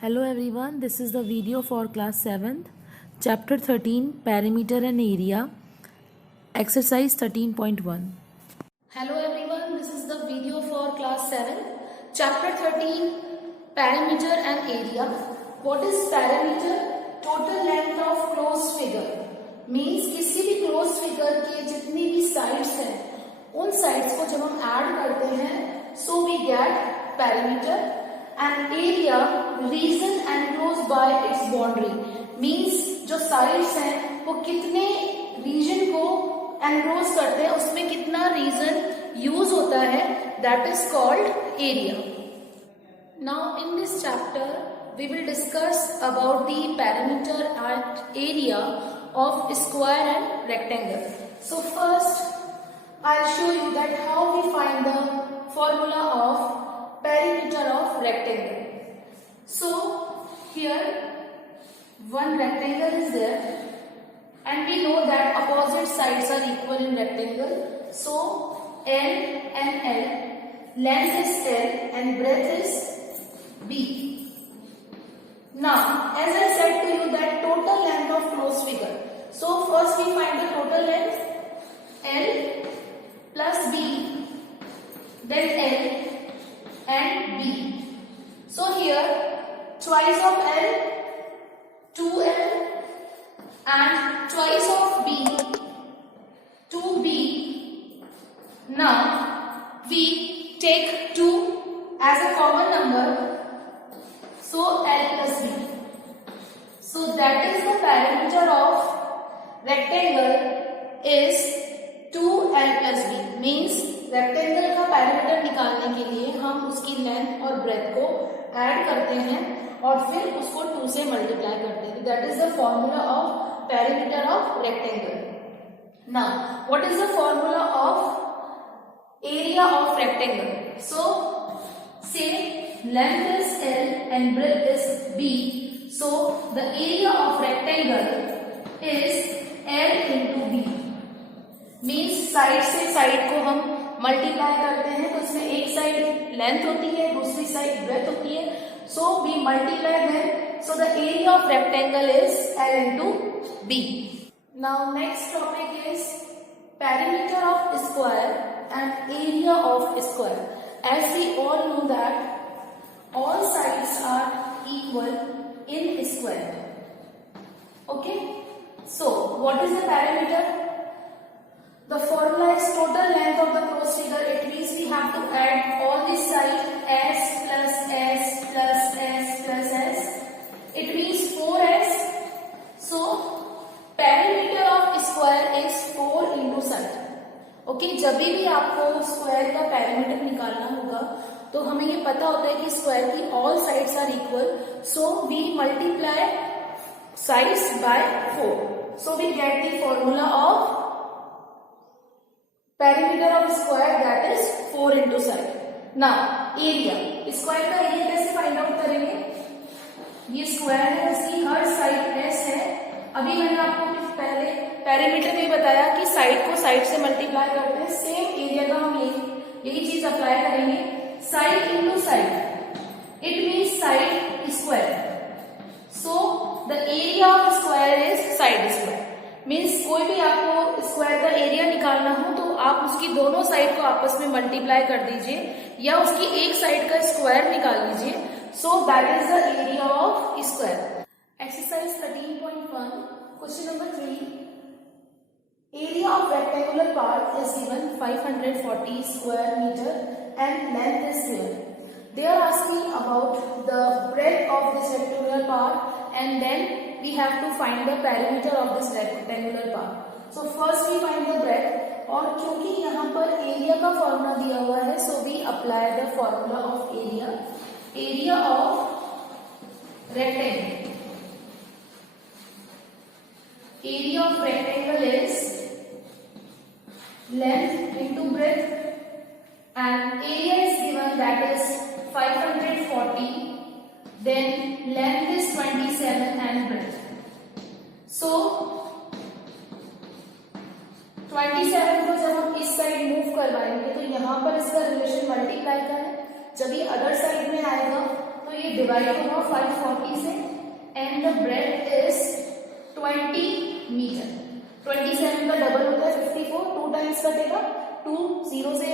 Hello everyone, this is the video for class 7th, chapter 13, perimeter and area, exercise 13.1. Hello everyone, this is the video for class 7, chapter 13, perimeter and area. What is perimeter? Total length of closed figure. Means किसी भी closed figure के जितनी भी sides हैं, उन sides को जब हम add करते हैं, so we get perimeter. And area, region enclosed by its boundary. Means जो sides हैं, वो कितने region को enclose करते हैं, उसमें कितना region use होता है, that is called area. Now in this chapter, we will discuss about the perimeter and area of square and rectangle. So first, I'll show you that how we find the formula of perimeter of rectangle. So here one rectangle is there and we know that opposite sides are equal in rectangle. So L and L, length is L and breadth is B. Now as I said to you that total length of closed figure. So first we find the total length L plus B, then L and B. So here twice of L, 2L and twice of B, 2B. Now we take 2 as a common number, so L plus B. So that is the perimeter of rectangle is 2L plus B. Means rectangle का parameter निकालने के लिए हम उसकी length और breath को add करते हैं और फिर उसको 2 से मल्टीप्लाई करते हैं. That is the formula of parameter of rectangle. Now what is the formula of area of rectangle? So say length is L and breadth is B. So the area of rectangle is L into B. Means side से side को हम multiply करते हैं तो इसमें एक side length होती है, दूसरी साइड ब्रेथ होती है. So we multiply them. So the area of rectangle is L into B. Now next topic is perimeter of square and area of square. As we all know that all sides are equal in square. Okay. So what is the perimeter? The formula is total length of the closed figure. It means we have to add all these sides S plus S plus S plus S. It means 4S. So perimeter of square is 4 into side. Okay, जब भी आपको square का perimeter निकालना होगा तो हमें ये पता होता है कि स्क्वायर की all sides are equal. So we multiply sides by 4. So we get the formula of perimeter of square, that is 4 into side. Now area, square का एरिया कैसे फाइंड आउट करेंगे? ये स्क्वायर है, इसकी हर साइड S है. अभी मैंने आपको पहले perimeter में बताया कि साइड को साइड से मल्टीप्लाई करते हैं. सेम एरिया का हम यही चीज अप्लाई करेंगे. Side into side, it means side square. So the area of square is side square. Means कोई भी आपको स्क्वायर का एरिया निकालना हो तो आप उसकी दोनों साइड को आपस में मल्टीप्लाई कर दीजिए या उसकी एक साइड का स्क्वायर निकाल लीजिए. So that is the area of square. Exercise 13.1 question number 3. Area of rectangular part is given 540 square metre and length is given. They are asking about the breadth of this rectangular part and then we have to find the perimeter of this rectangular part. So first we find the breadth और क्योंकि यहाँ पर area का formula दिया हुआ है so we apply the formula of area. Area of rectangle. Area of rectangle is length into breadth and area is given, that is 540, then length is 27 and breadth. So 27 को जब हम इस side move करवाएंगे तो यहाँ पर इसका relation multiply का है. जब ये अदर साइड में आएगा तो ये डिवाइड होगा 540 से and the breadth is 20 metre. 27 का डबल होता है 54, 2 टाइम्स कटेगा, 2 0 से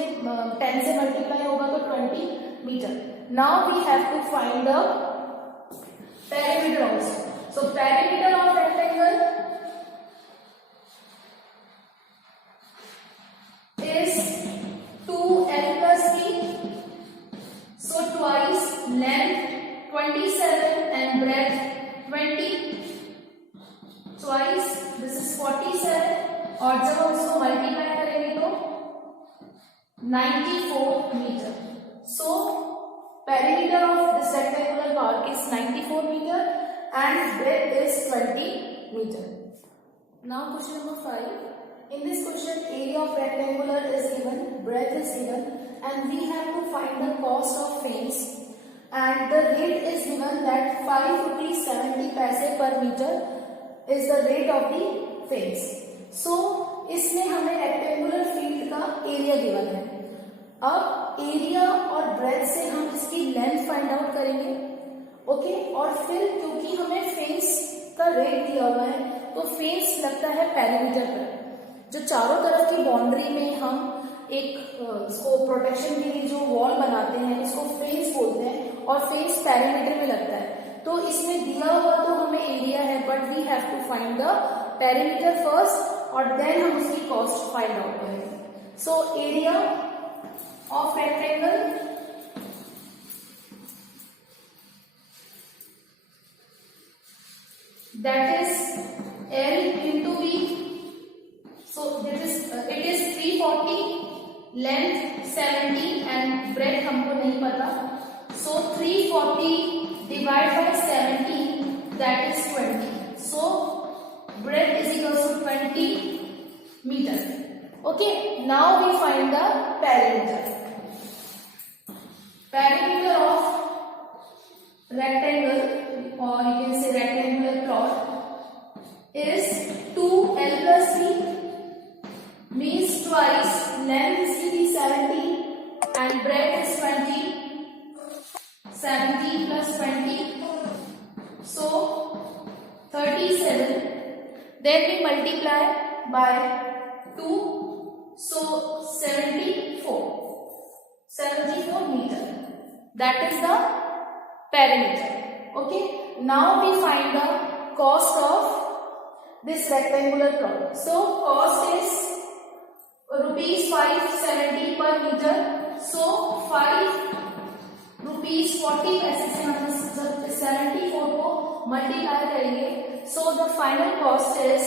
10 से मल्टीप्लाई होगा तो 20 metre. Now we have to find the perimeter also. So perimeter of rectangle is 2l plus b, so twice length 27 and breadth 20, twice this is 47 और जब हम इसको मल्टीप्लाई करेंगे तो 94 metre. So perimeter of this rectangular park is 94 meter and breadth is 20 meter. Now question number 5. In this question, area of rectangular is given, breadth is given, and we have to find the cost of fence. And the rate is given that 5 rupees 70 paise per meter is the rate of the fence. So, इसमें हमें rectangular field का area given है। अब area और breadth से हम इसकी length find out करेंगे, ओके? और फिर क्योंकि हमें fence का rate दिया हुआ है, तो fence लगता है perimeter पर। जो चारों तरफ की बाउंड्री में हम एक इसको प्रोटेक्शन के लिए जो वॉल बनाते हैं इसको फेंस बोलते हैं और फेंस पेरीमीटर में लगता है। तो इसमें दिया हुआ तो हमें एरिया है but we have to find the perimeter first और देन हम उसकी कॉस्ट फाइंड आउट करेंगे। So area of rectangle that is L into V. So this is it is 340, length 70 and breadth हमको नहीं पता। So 340 divided by 70 that is 20. So breadth is equal to 20 meter. Okay. Now we find the perimeter. Perimeter of rectangle or you can say rectangular plot is 2l plus b. Means twice length is 70 and breadth is 20. 70 plus 20, so 37. Then we multiply by 2, so 74. 74 meter. That is the perimeter. Okay. Now we find the cost of this rectangular plot. So cost is rupees 570 per meter. So 5 rupees 40 पैसे से हम 74 को multiply करेंगे। So the final cost is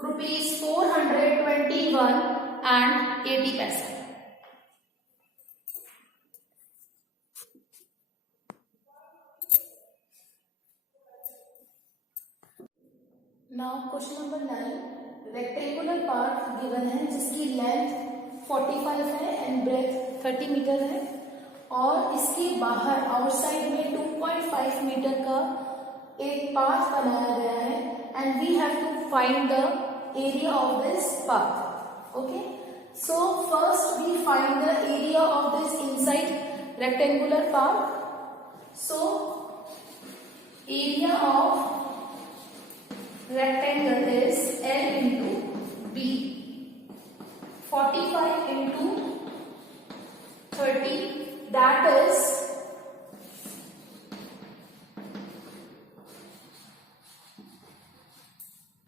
rupees 421 and 80 paise. Now question number 9, rectangular part given है जिसकी length 45 है and breadth 30 metre है और इसके बाहर आउटसाइड में 2.5 मीटर का एक पाथ बनाया गया है and we have to find the area of this path. Okay, so first we find the area of this inside rectangular path. So area of rectangle is L into B. 45 into 30, that is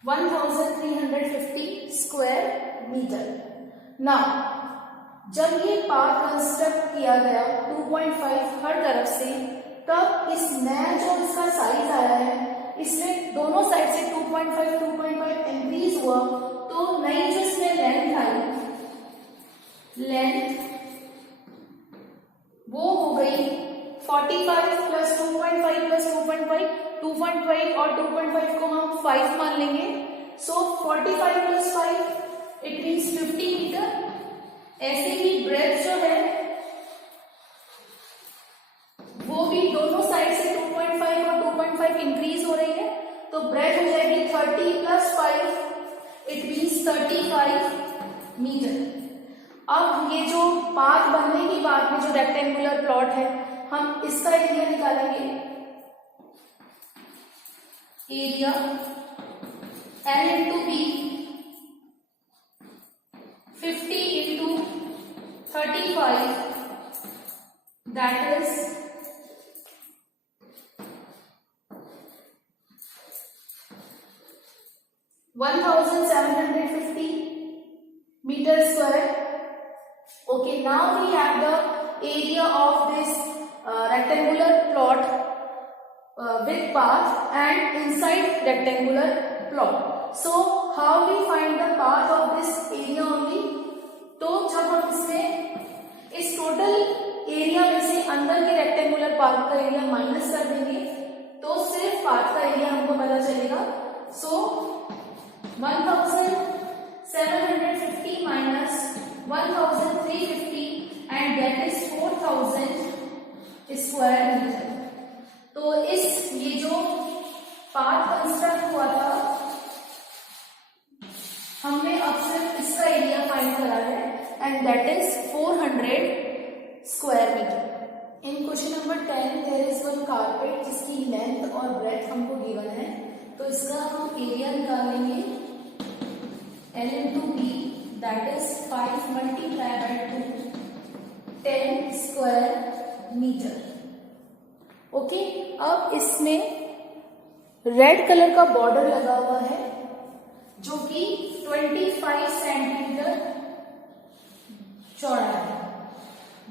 1350 square meter. Now जब ये path construct किया गया 2.5 हर तरफ से, तब इस नया जो इसका साइज आया है इसमें दोनों साइड से 2.5 इंक्रीज हुआ, तो नई जो इसमें लेंथ आई, लेंथ वो हो गई 45 प्लस 2.5 प्लस 2.5, 2.5 और 2.5 को हम 5 मान लेंगे। सो 45 प्लस 5 इट मीन्स 50 मीटर। ऐसे ही ब्रेथ जो है वो भी दोनों साइड से 2.5 और 2.5 इंक्रीज हो रही है, तो ब्रेथ हो जाएगी 30 प्लस 5 इट मीन्स 35 मीटर। अब ये जो पाथ बनने की बाद में जो रेक्टेंगुलर प्लॉट है, हम इसका एरिया निकालेंगे। Area L into B 50 into 35, that is 1750 meter square. Okay, now we have the area of this rectangular plot with path and inside rectangular plot. So how we find the path of this area only? तो जब हम इसमें इस total area में से अंदर के rectangular path का एरिया माइनस कर देंगे तो सिर्फ पाथ का एरिया हमको पता चलेगा। सो 1750 minus 1350 and that is 4000 square meter. तो इस ये जो पाथ कंस्ट्रक्ट हुआ था हमने अब सिर्फ इसका एरिया फाइंड करा है and that is 400 square metre. In question number 10 there is one carpet जिसकी लेंथ और ब्रेथ हमको गिवन है, तो इसका हम एरिया निकालेंगे L into B that is 5 multiplied by 2 10 square meter. Okay, अब इसमें रेड कलर का बॉर्डर लगा हुआ है जो कि 25 सेंटीमीटर चौड़ा है,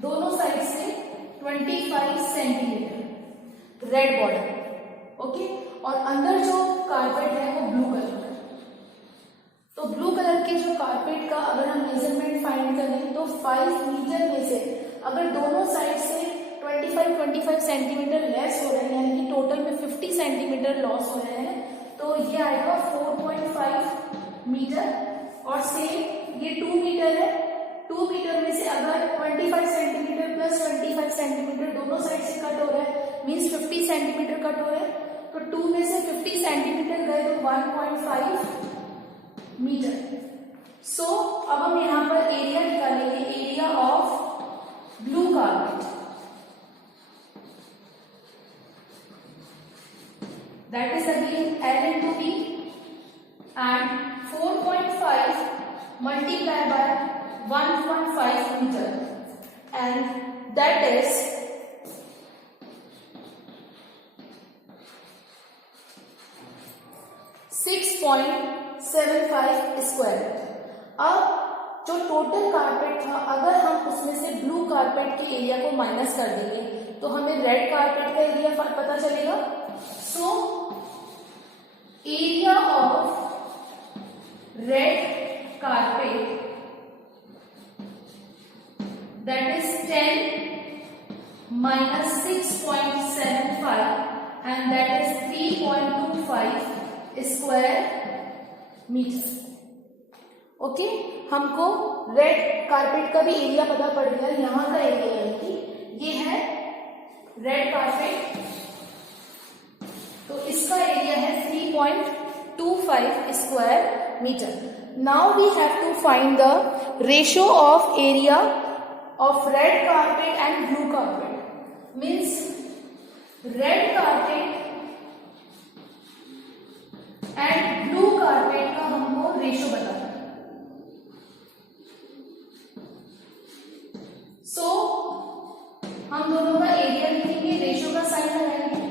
दोनों साइड से 25 सेंटीमीटर रेड बॉर्डर। ओके, और अंदर जो कारपेट है वो ब्लू कलर का। तो ब्लू कलर के जो कारपेट का अगर हम मेजरमेंट फाइंड करें तो 5 मीटर में से अगर दोनों साइड से 25 सेंटीमीटर लेस हो रहे हैं यानी कि टोटल में 50 सेंटीमीटर लॉस हो रहे हैं तो ये आएगा 4.5 मीटर। और सेम ये 2 मीटर है, 2 मीटर में से अगर 25 सेंटीमीटर प्लस 25 सेंटीमीटर दोनों साइड से कट हो रहा है मीन्स 50 सेंटीमीटर कट हो रहा है, तो 2 में से 50 सेंटीमीटर गए तो 1.5 मीटर। सो अब हम यहाँ पर एरिया निकालेंगे, area of blue carpet that is again L into B and 4.5 multiplied by 1.5 meter and that is 6.75 square. अब जो टोटल कारपेट था अगर हम उसमें से ब्लू कारपेट के एरिया को माइनस कर देंगे तो हमें रेड कारपेट का एरिया पता चलेगा। So area of red carpet that is 10 minus 6.75 and that is 3.25 square metre. Okay, हमको रेड कारपेट का भी एरिया पता पड़ गया, यहाँ का एरिया यानी कि ये है रेड कारपेट, तो इसका एरिया है 3.25 square metre. Now we have to find the ratio of area of red carpet and blue carpet, means red carpet and blue carpet का हमको रेशियो बताना है। सो हम दोनों का एरिया लिखेंगे, रेशियो का साइन लगाएंगे।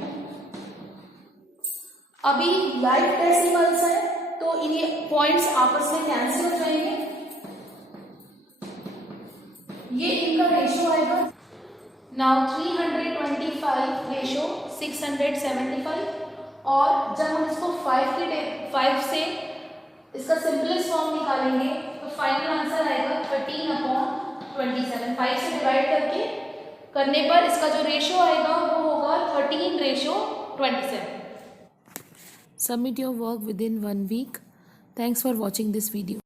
अभी लाइव डेसिमल्स है तो ये पॉइंट्स आपस में कैंसिल हो जाएंगे, ये इनका रेशियो आएगा। नाउ 325 रेशियो 675 और जब हम इसको 5 से इसका सिंपलेस्ट फॉर्म निकालेंगे तो फाइनल आंसर आएगा 13/27। 5 से डिवाइड करने पर इसका जो रेशियो आएगा वो होगा 13:27। Submit your work within 1 week. Thanks for watching this video.